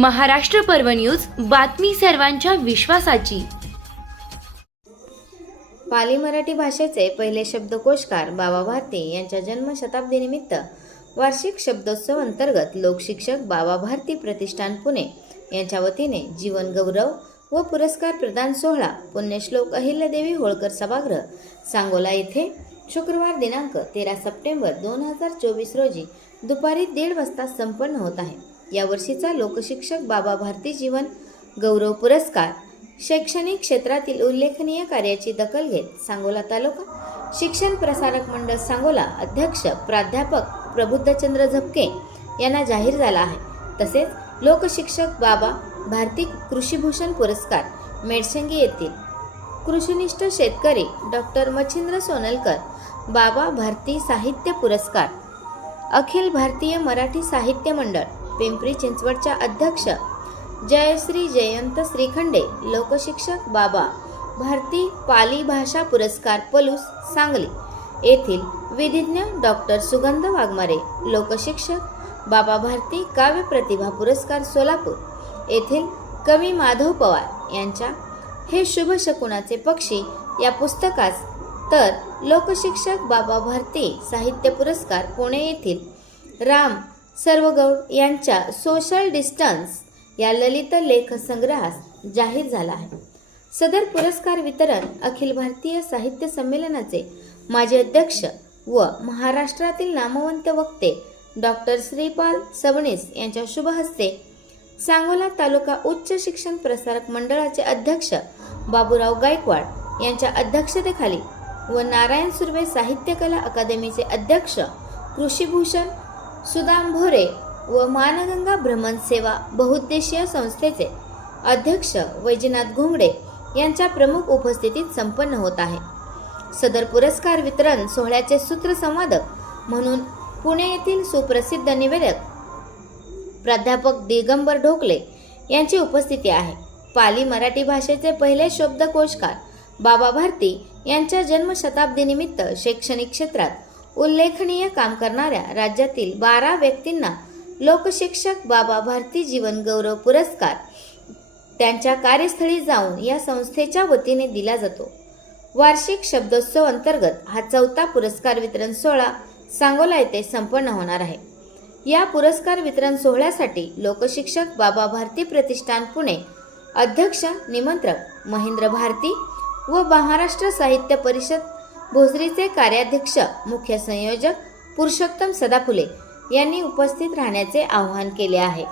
महाराष्ट्र पर्व न्यूज बातमी सर्वांच्या विश्वासाची. पाली मराठी भाषेचे पहिले शब्दकोशकार बाबा भारती यांच्या जन्मशताब्दीनिमित्त वार्षिक शब्दोत्सव अंतर्गत लोकशिक्षक बाबा भारती प्रतिष्ठान पुणे यांच्या वतीने जीवन गौरव व पुरस्कार प्रदान सोहळा पुण्यश्लोक अहिल्यादेवी होळकर सभागृह सांगोला येथे शुक्रवार दिनांक तेरा सप्टेंबर दोन हजार चोवीस रोजी दुपारी दीड वाजता संपन्न होत आहे. यावर्षीचा लोकशिक्षक बाबा भारती जीवन गौरव पुरस्कार. शैक्षणिक क्षेत्रातील उल्लेखनीय कार्याची दखल घेत सांगोला तालुका शिक्षण प्रसारक मंडळ सांगोला अध्यक्ष प्राध्यापक प्रबुद्धचंद्र झपके यांना जाहीर झाला आहे. तसेच लोकशिक्षक बाबा भारती कृषीभूषण पुरस्कार मेडसंगी येथील कृषीनिष्ठ शेतकरी डॉक्टर मच्छिंद्र सोनलकर बाबा भारती साहित्य पुरस्कार. अखिल भारतीय मराठी साहित्य मंडळ पिंपरी चिंचवडच्या अध्यक्ष. जयश्री जयंत श्रीखंडे लोकशिक्षक बाबा. भारती पाली भाषा पुरस्कार पलूस सांगली. येथील विधिज्ञ डॉक्टर सुगंध वाघमारे लोकशिक्षक बाबा भारती काव्य प्रतिभा पुरस्कार सोलापूर. येथील कवी माधव पवार यांच्या हे शुभ शकुनाचे पक्षी या पुस्तकास तर लोकशिक्षक बाबा भारती साहित्य पुरस्कार पुणे येथील राम सर्वगौड यांच्या सोशल डिस्टन्स या ललित लेख संग्रहास जाहीर झाला आहे. सदर पुरस्कार वितरण अखिल भारतीय साहित्य संमेलनाचे माजी अध्यक्ष व महाराष्ट्रातील नामवंत वक्ते डॉक्टर श्रीपाल सबणीस यांच्या शुभ हस्ते सांगोला तालुका उच्च शिक्षण प्रसारक मंडळाचे अध्यक्ष बाबूराव गायकवाड यांच्या अध्यक्षतेखाली व नारायण सुर्वे साहित्य कला अकादमीचे अध्यक्ष कृषीभूषण सुदाम भोरे व मानगंगा भ्रमण सेवा बहुउद्देशीय संस्थेचे अध्यक्ष वैजनाथ घोंगडे यांच्या प्रमुख उपस्थितीत संपन्न होत आहे. सदर पुरस्कार वितरण सोहळ्याचे सूत्रसंवादक म्हणून पुणे येथील सुप्रसिद्ध निवेदक प्राध्यापक दिगंबर ढोकले यांची उपस्थिती आहे. पाली मराठी भाषेचे पहिले शब्दकोशकार बाबा भारती यांच्या जन्मशताब्दीनिमित्त शैक्षणिक क्षेत्रात उल्लेखनीय काम करणाऱ्या राज्यातील बारा व्यक्तींना लोकशिक्षक बाबा भारती जीवन गौरव पुरस्कार त्यांच्या कार्यस्थळी जाऊन या संस्थेच्या वतीने दिला जातो. वार्षिक शब्दोत्सव अंतर्गत हा चौथा पुरस्कार वितरण सोहळा सांगोला येथे संपन्न होणार आहे. या पुरस्कार वितरण सोहळ्यासाठी लोकशिक्षक बाबा भारती प्रतिष्ठान पुणे अध्यक्ष निमंत्रक महेंद्र भारती व महाराष्ट्र साहित्य परिषद भोसरीचे कार्याध्यक्ष मुख्य संयोजक पुरुषोत्तम सदाफुले यांनी उपस्थित राहण्याचे आवाहन केले आहे.